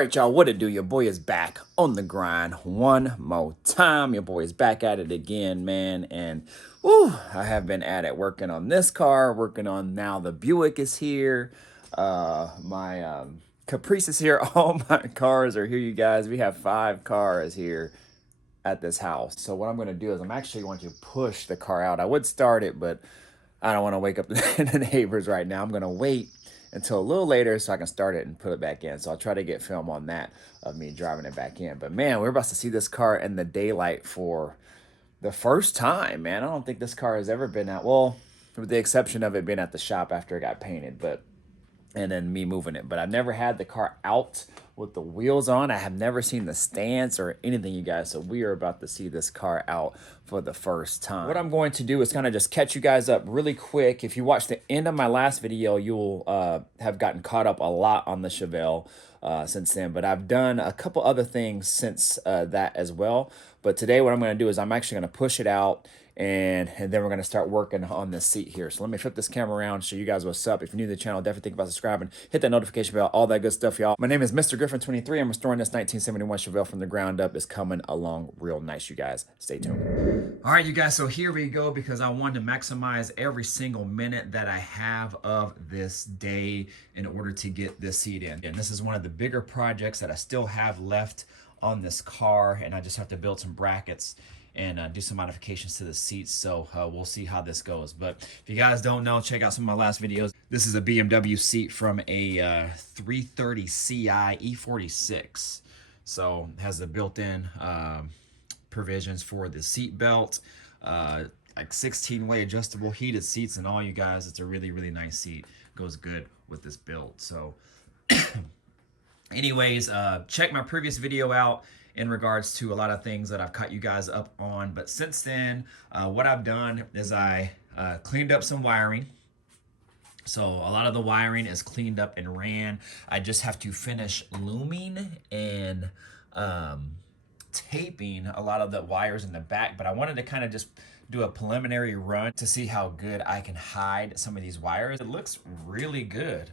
right, y'all, what it do? Your boy is back on the grind one more time. Your boy is back at it again, man. And woo, I have been at it working on this car, working on now the Buick is here. My Caprice is here. All my cars are here, you guys. We have 5 cars here at this house. So what I'm going to do is I'm actually going to push the car out. I would start it, but I don't want to wake up the neighbors right now. I'm going to wait until a little later so I can start it and put it back in. So I'll try to get film on that of me driving it back in. But man, we're about to see this car in the daylight for the first time, man. I don't think this car has ever been out. Well, with the exception of it being at the shop after it got painted, but and then me moving it. But I've never had the car out with the wheels on. I have never seen the stance or anything, you guys. So we are about to see this car out for the first time. What I'm going to do is kind of just catch you guys up really quick. If you watch the end of my last video, you'll have gotten caught up a lot on the Chevelle since then. But I've done a couple other things since that as well. But today what I'm going to do is I'm actually going to push it out, and then we're going to start working on this seat here. So let me flip this camera around, show you guys what's up. If you're new to the channel, definitely think about subscribing, hit that notification bell, all that good stuff, y'all. My name is Mr. Griffin 23. I'm restoring this 1971 Chevelle from the ground up. It's coming along real nice, you guys. Stay tuned. All right, you guys, so here we go, because I wanted to maximize every single minute that I have of this day in order to get this seat in. And this is one of the bigger projects that I still have left on this car, and I just have to build some brackets and do some modifications to the seats. So we'll see how this goes. But if you guys don't know, check out some of my last videos. This is a BMW seat from a 330 Ci E46. So it has the built-in provisions for the seat belt, like 16-way adjustable heated seats and all, you guys. It's a really, really nice seat. Goes good with this build. So anyways, check my previous video out in regards to a lot of things that I've caught you guys up on. But since then, what I've done is I cleaned up some wiring. So a lot of the wiring is cleaned up and ran. I just have to finish looming and taping a lot of the wires in the back. But I wanted to kind of just do a preliminary run to see how good I can hide some of these wires. It looks really good.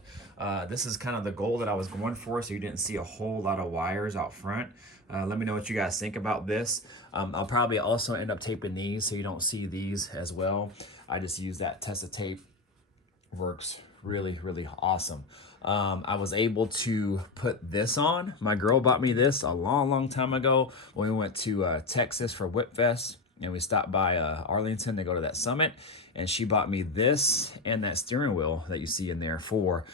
This is kind of the goal that I was going for, so you didn't see a whole lot of wires out front. Let me know what you guys think about this. I'll probably also end up taping these so you don't see these as well. I just use that Tessa tape. Works really, really awesome. I was able to put this on. My girl bought me this a long, long time ago when we went to Texas for Whip Fest, and we stopped by Arlington to go to that summit, and she bought me this and that steering wheel that you see in there for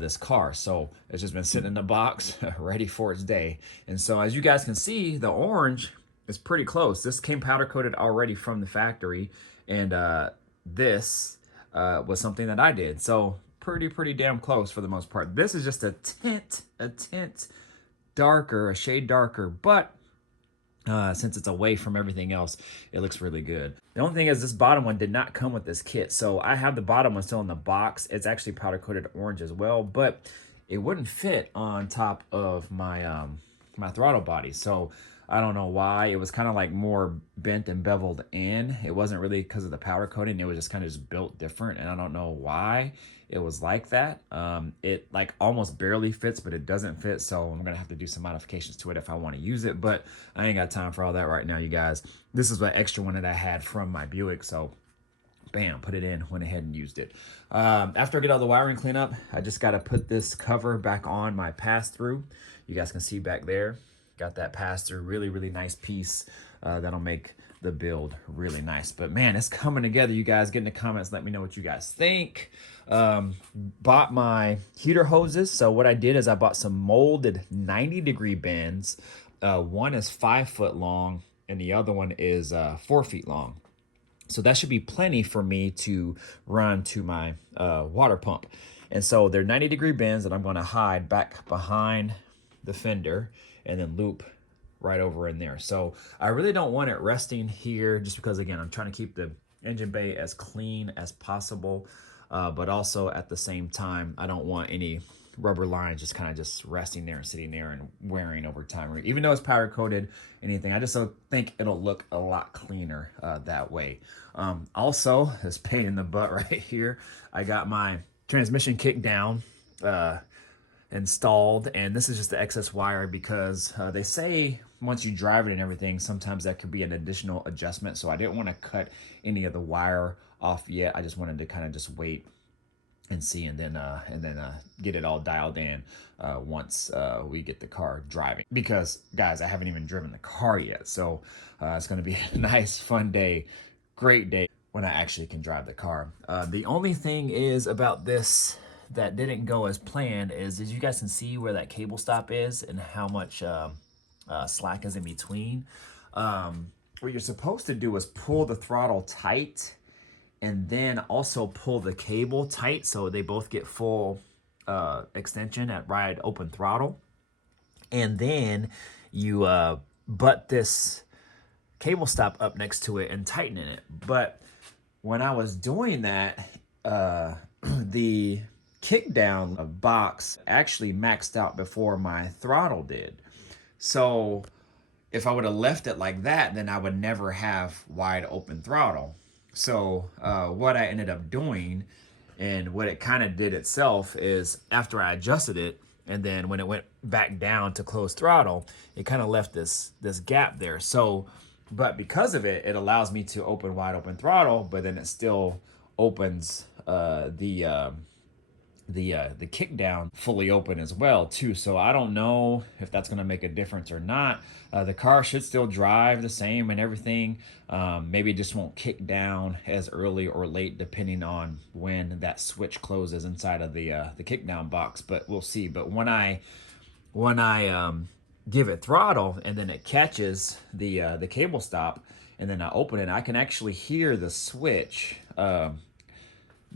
this car. So it's just been sitting in the box ready for its day. And so as you guys can see, the orange is pretty close. This came powder coated already from the factory, and this was something that I did. So pretty damn close for the most part. This is just a tint darker, a shade darker, but since it's away from everything else, it looks really good. The only thing is this bottom one did not come with this kit. So I have the bottom one still in the box. It's actually powder coated orange as well, but it wouldn't fit on top of my my throttle body. So I don't know why. It was kind of like more bent and beveled in. It wasn't really because of the powder coating. It was just kind of just built different, and I don't know why it was like that. It like almost barely fits, but it doesn't fit. So I'm gonna have to do some modifications to it if I want to use it, but I ain't got time for all that right now, you guys. This is an extra one that I had from my Buick, so bam, put it in, went ahead and used it. After I get all the wiring cleaned up, I just got to put this cover back on my pass-through. You guys can see back there, got that pass-through, really, really nice piece. That'll make the build really nice. But man, it's coming together, you guys. Get in the comments, let me know what you guys think. Bought my heater hoses. So what I did is I bought some molded 90-degree bends. One is 5 foot long and the other one is 4 feet long. So that should be plenty for me to run to my water pump. And so they're 90-degree bends that I'm going to hide back behind the fender and then loop right over in there. So I really don't want it resting here, just because, again, I'm trying to keep the engine bay as clean as possible. But also at the same time, I don't want any rubber lines just kind of just resting there and sitting there and wearing over time. Even though it's powder coated, anything, I just don't think it'll look a lot cleaner that way. Also, this pain in the butt right here, I got my transmission kicked down. installed, and this is just the excess wire because they say once you drive it and everything, sometimes that could be an additional adjustment. So I didn't want to cut any of the wire off yet. I just wanted to kind of just wait and see, and then get it all dialed in once we get the car driving. Because guys, I haven't even driven the car yet, so it's going to be a nice, fun day, great day when I actually can drive the car. The only thing is about this that didn't go as planned is you guys can see where that cable stop is and how much slack is in between. What you're supposed to do is pull the throttle tight and then also pull the cable tight so they both get full extension at wide open throttle. And then you butt this cable stop up next to it and tighten it. But when I was doing that, the kickdown box actually maxed out before my throttle did. So if I would have left it like that, then I would never have wide open throttle. So what I ended up doing, and what it kind of did itself, is after I adjusted it, and then when it went back down to close throttle, it kind of left this gap there. So, but because of it, it allows me to open wide open throttle, but then it still opens the kick down fully open as well too. So I don't know if that's going to make a difference or not. The car should still drive the same and everything. Maybe it just won't kick down as early or late depending on when that switch closes inside of the kick down box, but we'll see. But when I give it throttle and then it catches the cable stop and then I open it, I can actually hear the switch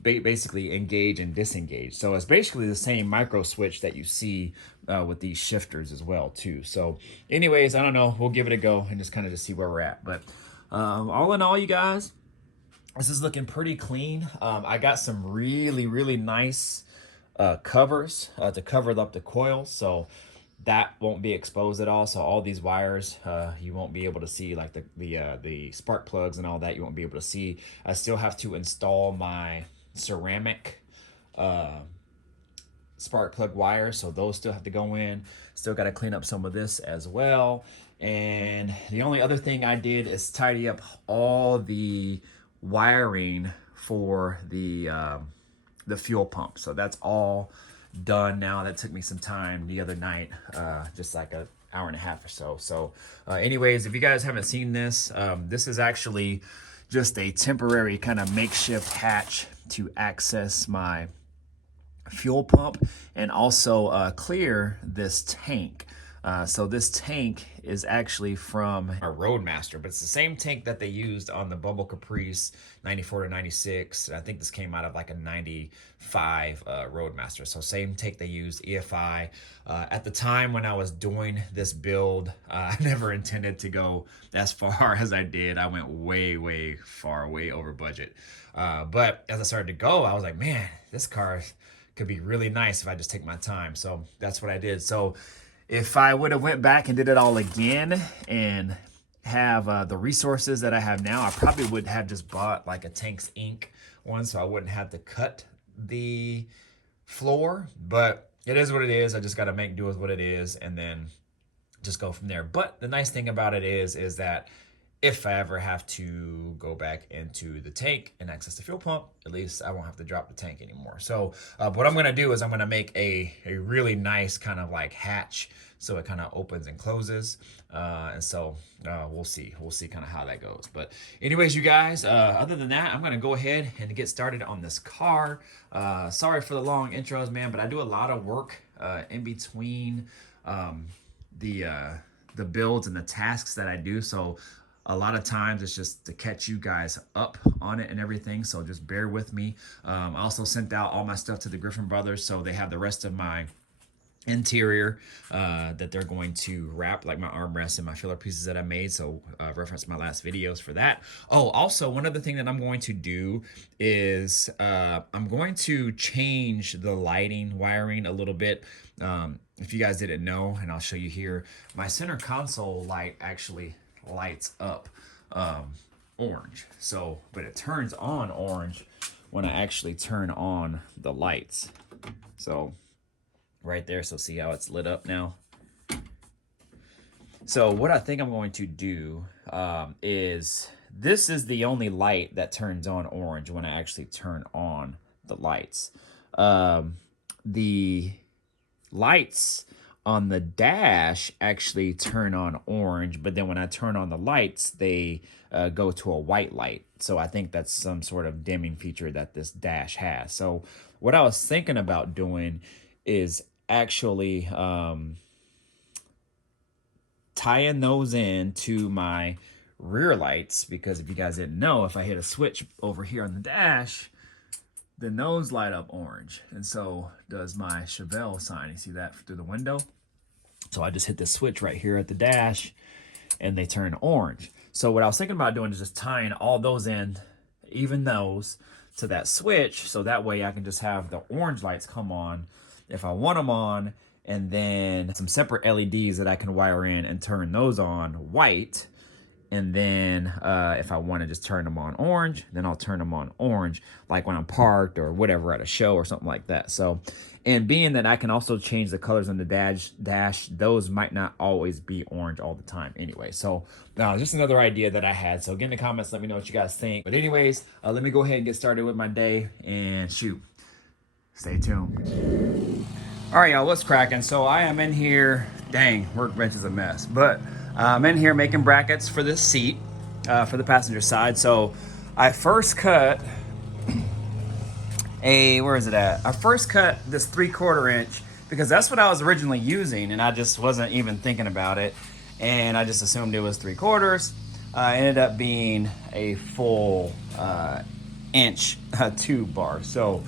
basically engage and disengage. So it's basically the same micro switch that you see with these shifters as well too. So anyways, I don't know, we'll give it a go and just kind of see where we're at. But all in all, you guys, this is looking pretty clean. I got some really nice covers to cover up the coils, so that won't be exposed at all. So all these wires, you won't be able to see, like the spark plugs and all that, you won't be able to see. I still have to install my ceramic spark plug wires, so those still have to go in. Still got to clean up some of this as well. And the only other thing I did is tidy up all the wiring for the fuel pump. So that's all done now. That took me some time the other night, just like an hour and a half or so. So anyways, if you guys haven't seen this, this is actually just a temporary kind of makeshift hatch to access my fuel pump and also clear this tank. So this tank is actually from a Roadmaster, but it's the same tank that they used on the Bubble Caprice 94 to 96. I think this came out of like a 95 Roadmaster. So same tank they used, EFI. At the time when I was doing this build, I never intended to go as far as I did. I went way far, way over budget. But as I started to go, I was like, man, this car could be really nice if I just take my time. So that's what I did. So if I would have went back and did it all again and have the resources that I have now, I probably would have just bought like a Tanks Inc. one, so I wouldn't have to cut the floor. But it is what it is. I just got to make do with what it is and then just go from there. But the nice thing about it is that if I ever have to go back into the tank and access the fuel pump, at least I won't have to drop the tank anymore. So what I'm gonna do is I'm gonna make a really nice kind of like hatch so it kind of opens and closes. And so we'll see kind of how that goes. But anyways, you guys, other than that, I'm gonna go ahead and get started on this car. Sorry for the long intros, man, but I do a lot of work in between the builds and the tasks that I do. So a lot of times it's just to catch you guys up on it and everything, so just bear with me. I also sent out all my stuff to the Griffin brothers, so they have the rest of my interior that they're going to wrap, like my armrests and my filler pieces that I made. So reference my last videos for that. Oh, also one other thing that I'm going to do is I'm going to change the lighting wiring a little bit. If you guys didn't know, and I'll show you here, my center console light actually lights up orange. So, but it turns on orange when I actually turn on the lights. So right there. So see how it's lit up now? So what I think I'm going to do is, this is the only light that turns on orange when I actually turn on the lights. The lights on the dash actually turn on orange, but then when I turn on the lights, they go to a white light. So I think that's some sort of dimming feature that this dash has. So what I was thinking about doing is actually tying those in to my rear lights, because if you guys didn't know, if I hit a switch over here on the dash, then those light up orange, and so does my Chevelle sign. You see that through the window? So I just hit the switch right here at the dash and they turn orange. So what I was thinking about doing is just tying all those in, even those, to that switch, so that way I can just have the orange lights come on if I want them on, and then some separate LEDs that I can wire in and turn those on white. And then if I want to just turn them on orange, then I'll turn them on orange, like when I'm parked or whatever at a show or something like that. So, and being that I can also change the colors on the dash, those might not always be orange all the time anyway. So just another idea that I had. So get in the comments, let me know what you guys think. But anyways, let me go ahead and get started with my day and shoot. Stay tuned. All right, y'all, what's cracking? So I am in here, dang, workbench is a mess, but I'm in here making brackets for this seat for the passenger side. So I first cut where is it at? I first cut this 3/4 inch because that's what I was originally using, and I just wasn't even thinking about it, and I just assumed it was 3/4. Ended up being a full inch tube bar. So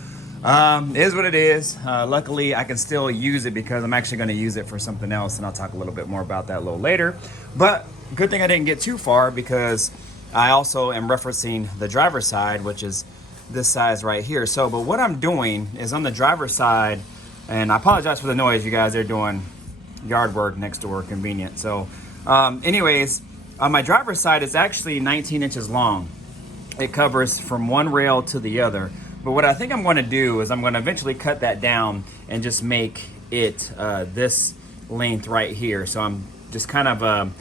it is what it is. Luckily, I can still use it because I'm actually going to use it for something else, and I'll talk a little bit more about that a little later. But good thing I didn't get too far, because I also am referencing the driver's side, which is this size right here. So, but what I'm doing is on the driver's side, and I apologize for the noise, you guys. They're doing yard work next door, convenient. So, anyways, on my driver's side, it's actually 19 inches long. It covers from one rail to the other. But what I think I'm going to do is I'm going to eventually cut that down and just make it this length right here. So I'm just kind of,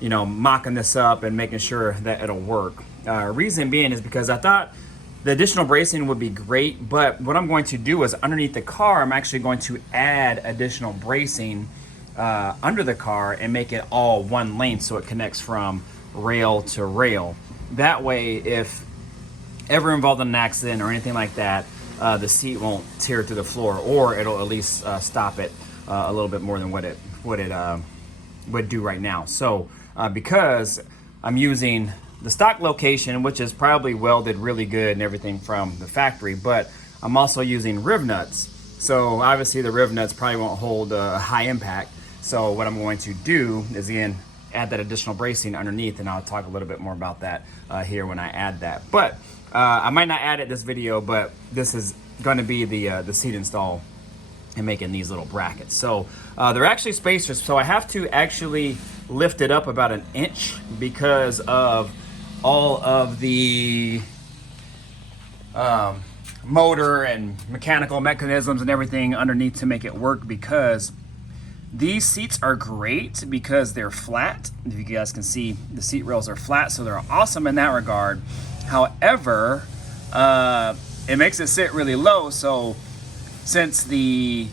mocking this up and making sure that it'll work. Reason being is because I thought the additional bracing would be great, but what I'm going to do is underneath the car, I'm actually going to add additional bracing under the car and make it all one length so it connects from rail to rail. That way, if ever involved in an accident or anything like that, the seat won't tear through the floor, or it'll at least stop it a little bit more than what it would do right now. So because I'm using the stock location, which is probably welded really good and everything from the factory, but I'm also using riv nuts. So obviously the riv nuts probably won't hold a high impact. So what I'm going to do is, again, add that additional bracing underneath, and I'll talk a little bit more about that here when I add that. But I might not add it this video, but this is going to be the seat install and making these little brackets. So they're actually spacers, so I have to actually lift it up about 1 inch because of all of the motor and mechanical mechanisms and everything underneath to make it work, because these seats are great because they're flat. If you guys can see, the seat rails are flat, so they're awesome in that regard. However, it makes it sit really low, so since the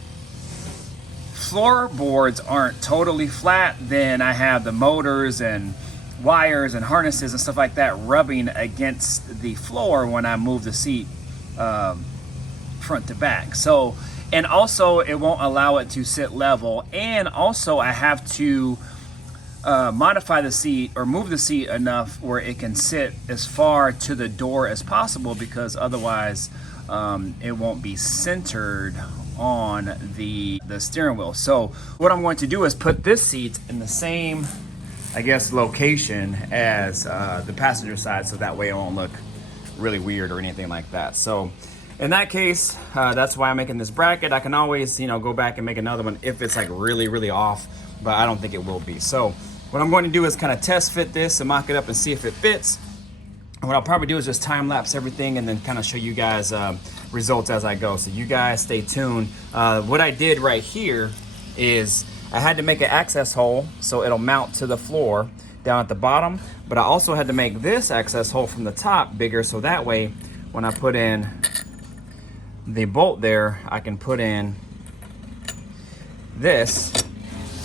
floorboards aren't totally flat, then I have the motors and wires and harnesses and stuff like that rubbing against the floor when I move the seat front to back. So, and also it won't allow it to sit level, and also I have to modify the seat or move the seat enough where it can sit as far to the door as possible, because otherwise it won't be centered on the steering wheel. So what I'm going to do is put this seat in the same, I guess, location as the passenger side, so that way it won't look really weird or anything like that. So in that case, that's why I'm making this bracket. I can always, go back and make another one if it's like really, really off, but I don't think it will be. So what I'm going to do is kind of test fit this and mock it up and see if it fits. And what I'll probably do is just time lapse everything and then kind of show you guys results as I go. So you guys stay tuned. What I did right here is I had to make an access hole so it'll mount to the floor down at the bottom, but I also had to make this access hole from the top bigger so that way when I put in the bolt there, I can put in this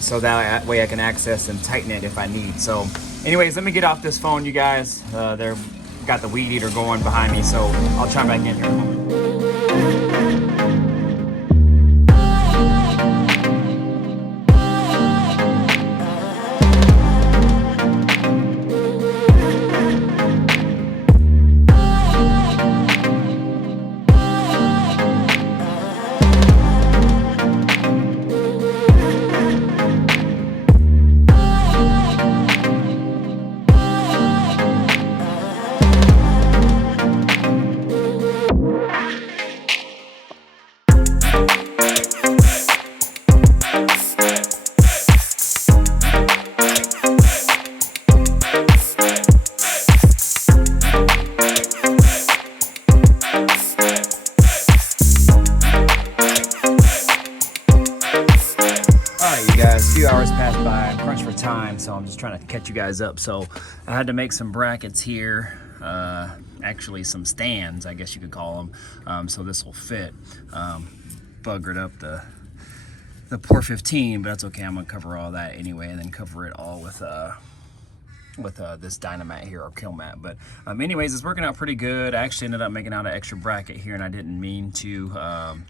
so that way I can access and tighten it if I need. So anyways, let me get off this phone, you guys. They're got the weed eater going behind me, so I'll chime back in here in a moment. So I'm just trying to catch you guys up. So I had to make some brackets here, actually some stands, I guess you could call them, so this will fit. Buggered up the Pour 15, but that's okay. I'm gonna cover all that anyway, and then cover it all with this Dynamat here, or kill mat. But anyways, it's working out pretty good. I actually ended up making out an extra bracket here, and I didn't mean to.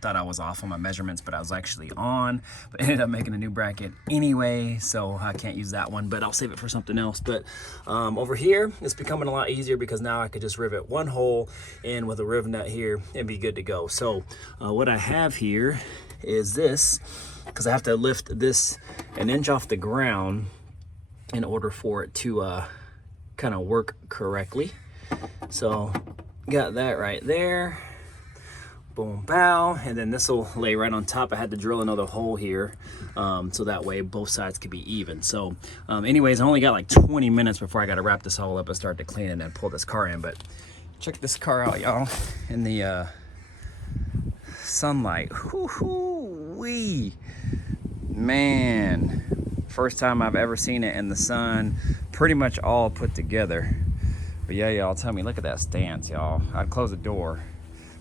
Thought I was off on my measurements, but I was actually on, but ended up making a new bracket anyway, so I can't use that one, but I'll save it for something else. But over here, it's becoming a lot easier because now I could just rivet one hole in with a riv nut here and be good to go. So what I have here is this, because I have to lift this an inch off the ground in order for it to kind of work correctly. So got that right there, boom, bow, and then this will lay right on top. I had to drill another hole here so that way both sides could be even. So anyways, I only got like 20 minutes before I got to wrap this all up and start to clean it and pull this car in. But check this car out, y'all, in the sunlight. Whoo-hoo-wee, man. First time I've ever seen it in the sun, pretty much all put together. But yeah, y'all, tell me, look at that stance, y'all. I'd close the door,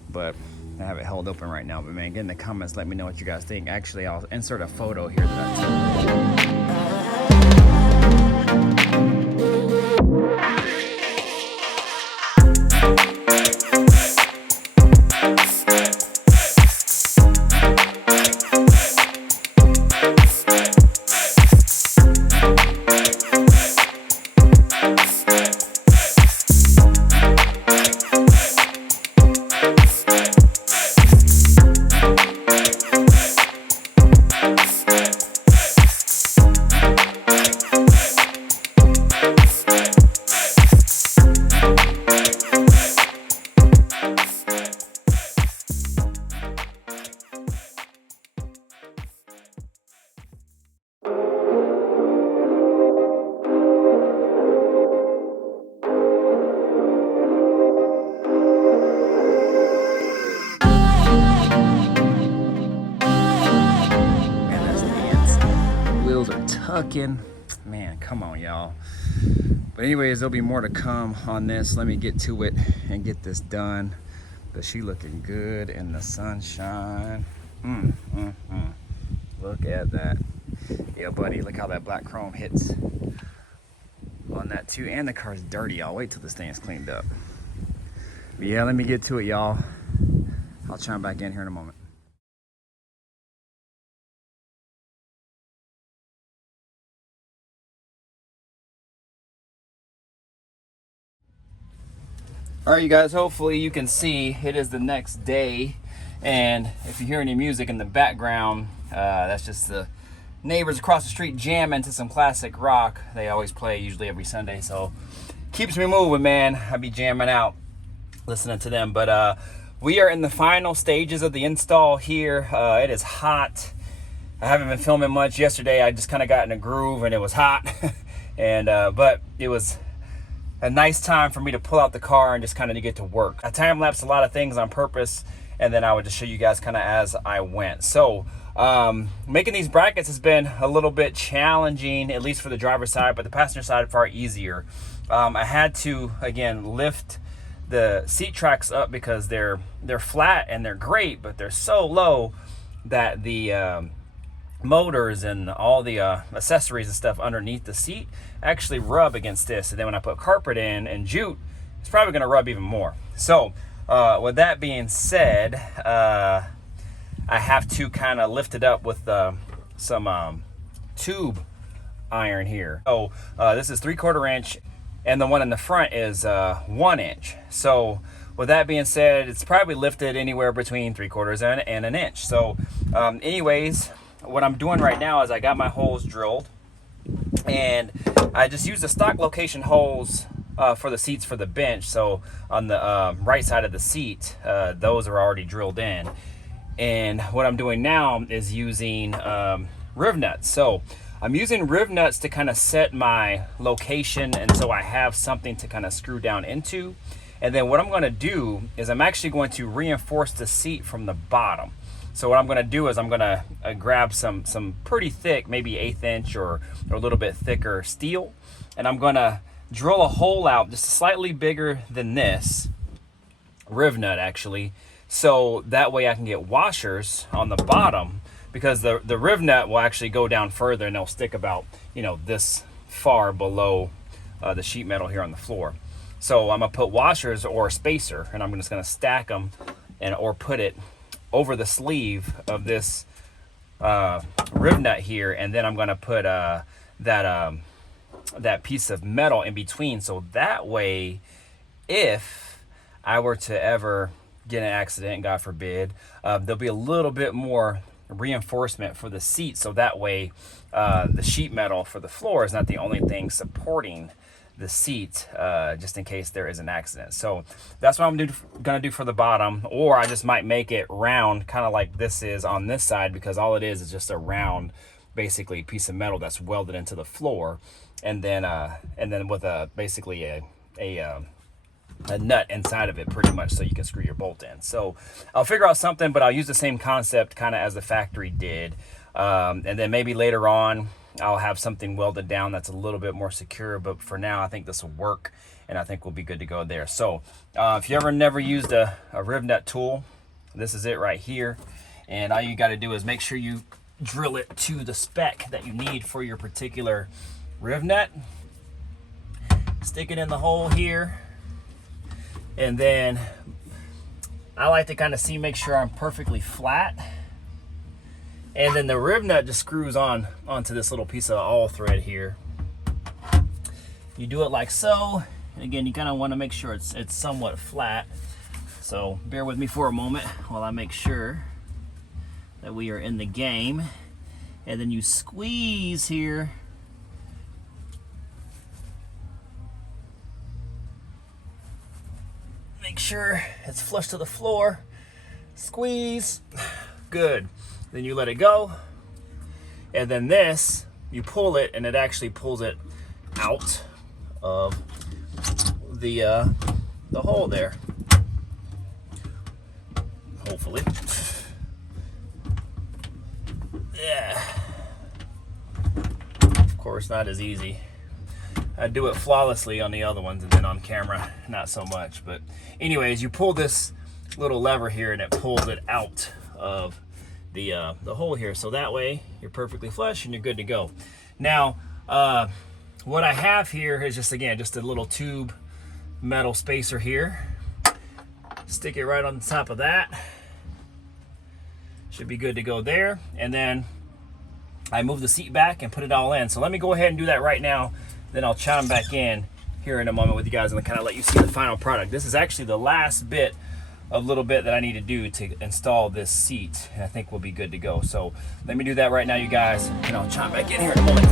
but I have it held open right now. But man, get in the comments, let me know what you guys think. Actually, I'll insert a photo here that I took. Tucking, man, come on, y'all. But anyways, there'll be more to come on this. Let me get to it and get this done. But she looking good in the sunshine. Look at that. Yeah, buddy, look how that black chrome hits on that too. And the car's dirty. I'll wait till this thing is cleaned up. But yeah, let me get to it, y'all. I'll chime back in here in a moment. All right, you guys, hopefully you can see it is the next day, and if you hear any music in the background, that's just the neighbors across the street jamming to some classic rock. They always play usually every Sunday, so keeps me moving, man. I be jamming out listening to them. But we are in the final stages of the install here. It is hot. I haven't been filming much. Yesterday I just kind of got in a groove and it was hot and but it was a nice time for me to pull out the car and just kind of get to work. I time-lapsed a lot of things on purpose, and then I would just show you guys kind of as I went. So making these brackets has been a little bit challenging, at least for the driver's side, but the passenger side far easier. I had to, again, lift the seat tracks up because they're flat and they're great, but they're so low that the motors and all the accessories and stuff underneath the seat actually rub against this. And then when I put carpet in and jute, it's probably going to rub even more. So with that being said, I have to kind of lift it up with some tube iron here. So this is 3/4 inch, and the one in the front is 1 inch. So with that being said, it's probably lifted anywhere between 3/4 and an inch. So anyways, what I'm doing right now is I got my holes drilled, and I just use the stock location holes for the seats for the bench. So on the right side of the seat, those are already drilled in. And what I'm doing now is using riv nuts. So I'm using riv nuts to kind of set my location, and so I have something to kind of screw down into. And then what I'm going to do is I'm actually going to reinforce the seat from the bottom. So what I'm going to do is I'm going to grab some pretty thick, maybe 1/8 inch or a little bit thicker steel, and I'm going to drill a hole out just slightly bigger than this riv nut actually, so that way I can get washers on the bottom, because the riv nut will actually go down further and they'll stick about, you know, this far below the sheet metal here on the floor. So I'm gonna put washers or a spacer, and I'm just gonna stack them or put it over the sleeve of this riv nut here, and then I'm gonna put that piece of metal in between, so that way if I were to ever get in an accident, God forbid, there'll be a little bit more reinforcement for the seat, so that way the sheet metal for the floor is not the only thing supporting the seat, just in case there is an accident. So that's what I'm gonna do for the bottom, or I just might make it round, kind of like this is on this side, because all it is just a round, basically, piece of metal that's welded into the floor, and then with basically a nut inside of it, pretty much, so you can screw your bolt in. So I'll figure out something, but I'll use the same concept kind of as the factory did, and then maybe later on I'll have something welded down that's a little bit more secure, but for now I think this will work, and I think we'll be good to go there. So if you ever never used a riv nut tool, this is it right here, and all you got to do is make sure you drill it to the spec that you need for your particular riv nut. Stick it in the hole here, and then I like to kind of make sure I'm perfectly flat, and then the riv nut just screws onto this little piece of all thread here. You do it like so, and again, you kind of want to make sure it's somewhat flat. So bear with me for a moment while I make sure that we are in the game. And then you squeeze here, make sure it's flush to the floor, squeeze, good. Then you let it go, and then this, you pull it, and it actually pulls it out of the hole there, hopefully. Yeah. Of course, not as easy. I do it flawlessly on the other ones, and then on camera, not so much. But anyways, you pull this little lever here, and it pulls it out of the hole here. So that way, you're perfectly flush, and you're good to go. Now, what I have here is just a little tube metal spacer here. Stick it right on the top of that. Should be good to go there. And then I move the seat back and put it all in. So let me go ahead and do that right now. Then I'll chime back in here in a moment with you guys and kind of let you see the final product. This is actually the last little bit that I need to do to install this seat, and I think we'll be good to go. So let me do that right now, you guys, and I'll chime back in here in a moment.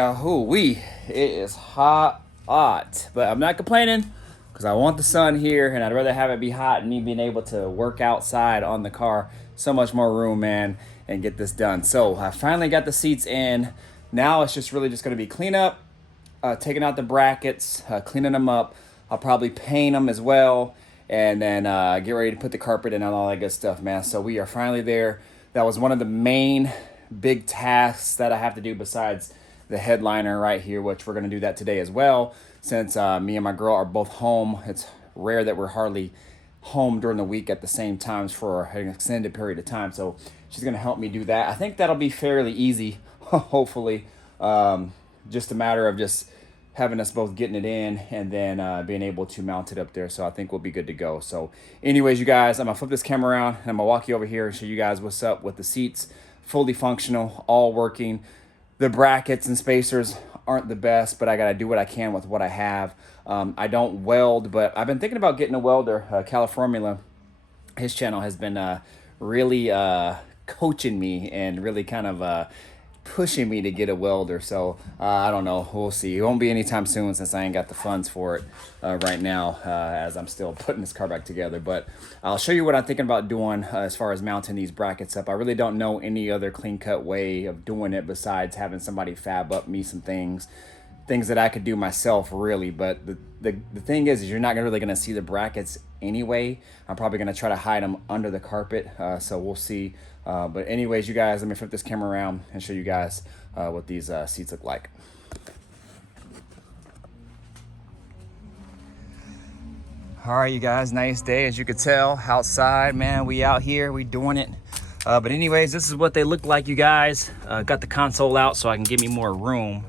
y'all. It is hot, but I'm not complaining because I want the sun here, and I'd rather have it be hot and me being able to work outside on the car. So much more room, man, and get this done. So I finally got the seats in. Now it's just really just going to be cleanup, taking out the brackets, cleaning them up. I'll probably paint them as well, and then get ready to put the carpet in and all that good stuff, man. So we are finally there. That was one of the main big tasks that I have to do besides the headliner right here, which we're going to do that today as well, since me and my girl are both home. It's rare that we're hardly home during the week at the same times for an extended period of time, so she's going to help me do that. I think that'll be fairly easy, hopefully. Just a matter of just having us both getting it in and then being able to mount it up there. So I think we'll be good to go. So anyways, you guys, I'm gonna flip this camera around and I'm gonna walk you over here and show you guys what's up with the seats. Fully functional, all working. The brackets and spacers aren't the best, but I gotta do what I can with what I have. I don't weld, but I've been thinking about getting a welder. California, his channel has been really coaching me and really kind of pushing me to get a welder. So I don't know, we'll see. It won't be anytime soon since I ain't got the funds for it right now, as I'm still putting this car back together. But I'll show you what I'm thinking about doing as far as mounting these brackets up. I really don't know any other clean cut way of doing it besides having somebody fab up me some things that I could do myself, really. But the thing is you're not really gonna see the brackets anyway. I'm probably gonna try to hide them under the carpet, so we'll see. But anyways, you guys, let me flip this camera around and show you guys what these seats look like. All right, you guys, nice day, as you could tell, outside, man. We out here, we doing it. But anyways, this is what they look like, you guys. Got the console out so I can give me more room.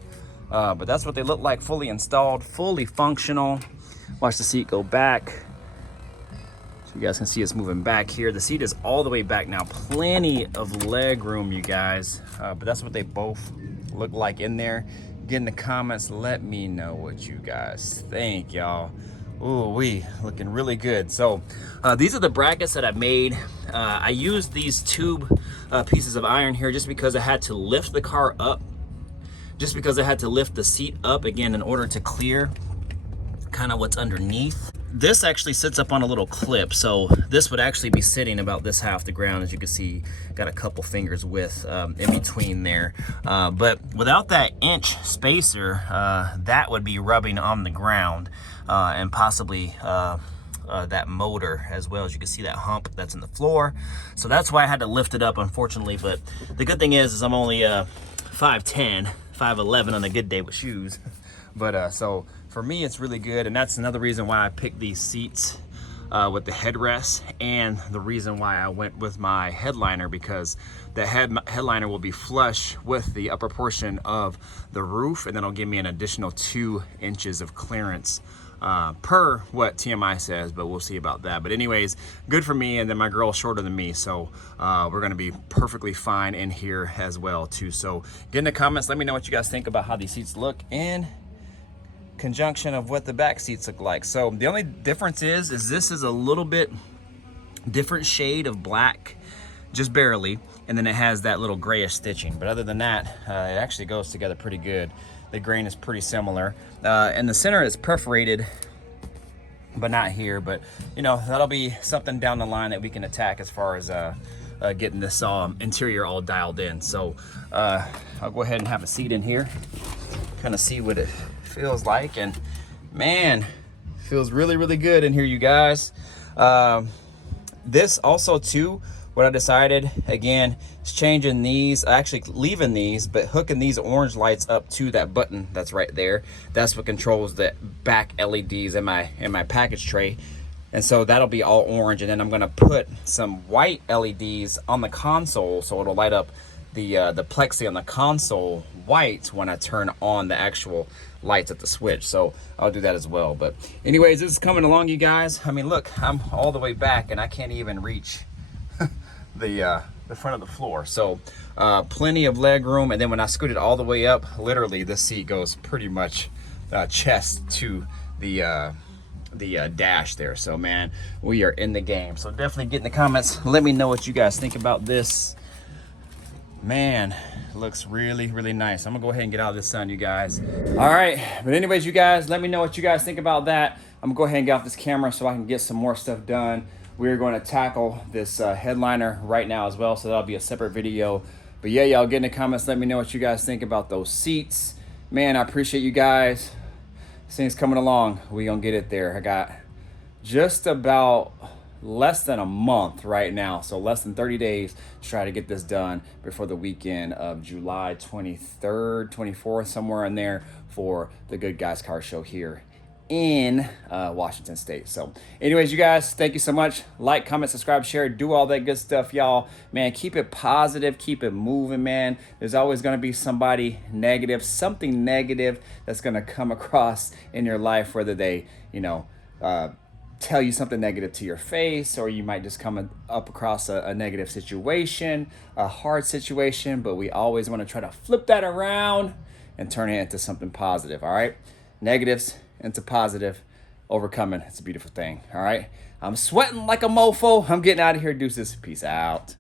But that's what they look like, fully installed, fully functional. Watch the seat go back. So you guys can see it's moving back here. The seat is all the way back now. Plenty of leg room, you guys. But that's what they both look like in there. Get in the comments. Let me know what you guys think, y'all. Ooh, looking really good. So these are the brackets that I made. I used these tube pieces of iron here just because I had to lift the car up. Just because I had to lift the seat up again in order to clear kind of what's underneath. This actually sits up on a little clip, so this would actually be sitting about this high off the ground. As you can see, got a couple fingers width in between there. But without that inch spacer, that would be rubbing on the ground and possibly that motor as well. As you can see, that hump that's in the floor. So that's why I had to lift it up, unfortunately. But the good thing is I'm only 5'10", 5'11" on a good day with shoes. But so for me, it's really good, and that's another reason why I picked these seats with the headrest, and the reason why I went with my headliner, because the headliner will be flush with the upper portion of the roof, and then it'll give me an additional 2 inches of clearance per what TMI says, but we'll see about that. But anyways, good for me, and then my girl's shorter than me, so we're gonna be perfectly fine in here as well too. So get in the comments, let me know what you guys think about how these seats look in conjunction of what the back seats look like. So the only difference is this is a little bit different shade of black, just barely, and then it has that little grayish stitching. But other than that, it actually goes together pretty good. The grain is pretty similar. And the center is perforated, but not here. But you know, that'll be something down the line that we can attack as far as getting this interior all dialed in. So I'll go ahead and have a seat in here, kind of see what it feels like. And man, feels really, really good in here, you guys. This also too, what I decided again is changing these, actually leaving these, but hooking these orange lights up to that button that's right there. That's what controls the back LEDs in my package tray. And so that'll be all orange, and then I'm gonna put some white LEDs on the console so it'll light up the plexi on the console white when I turn on the actual lights at the switch. So I'll do that as well. But anyways, this is coming along, you guys. I mean, look, I'm all the way back and I can't even reach the front of the floor. So plenty of leg room. And then when I scoot it all the way up, literally this seat goes pretty much chest to the dash there. So man, we are in the game. So definitely get in the comments, let me know what you guys think about this. Man, it looks really, really nice. I'm gonna go ahead and get out of the sun, you guys. All right, but anyways, you guys, let me know what you guys think about that. I'm gonna go ahead and get off this camera so I can get some more stuff done. We're going to tackle this headliner right now as well, so that'll be a separate video. But yeah, y'all get in the comments, let me know what you guys think about those seats. Man, I appreciate you guys. This thing's coming along. We gonna get it there. I got just about less than a month right now, so less than 30 days to try to get this done before the weekend of July 23rd, 24th, somewhere in there, for the Good Guys Car Show here in Washington State. So anyways, you guys, thank you so much. Like, comment, subscribe, share, do all that good stuff, y'all. Man, keep it positive, keep it moving, man. There's always going to be somebody negative, something negative that's going to come across in your life, whether they, tell you something negative to your face, or you might just come up across a negative situation, a hard situation. But we always want to try to flip that around and turn it into something positive. All right, negatives into positive, overcoming. It's a beautiful thing. All right, I'm sweating like a mofo. I'm getting out of here. Deuces. Peace out.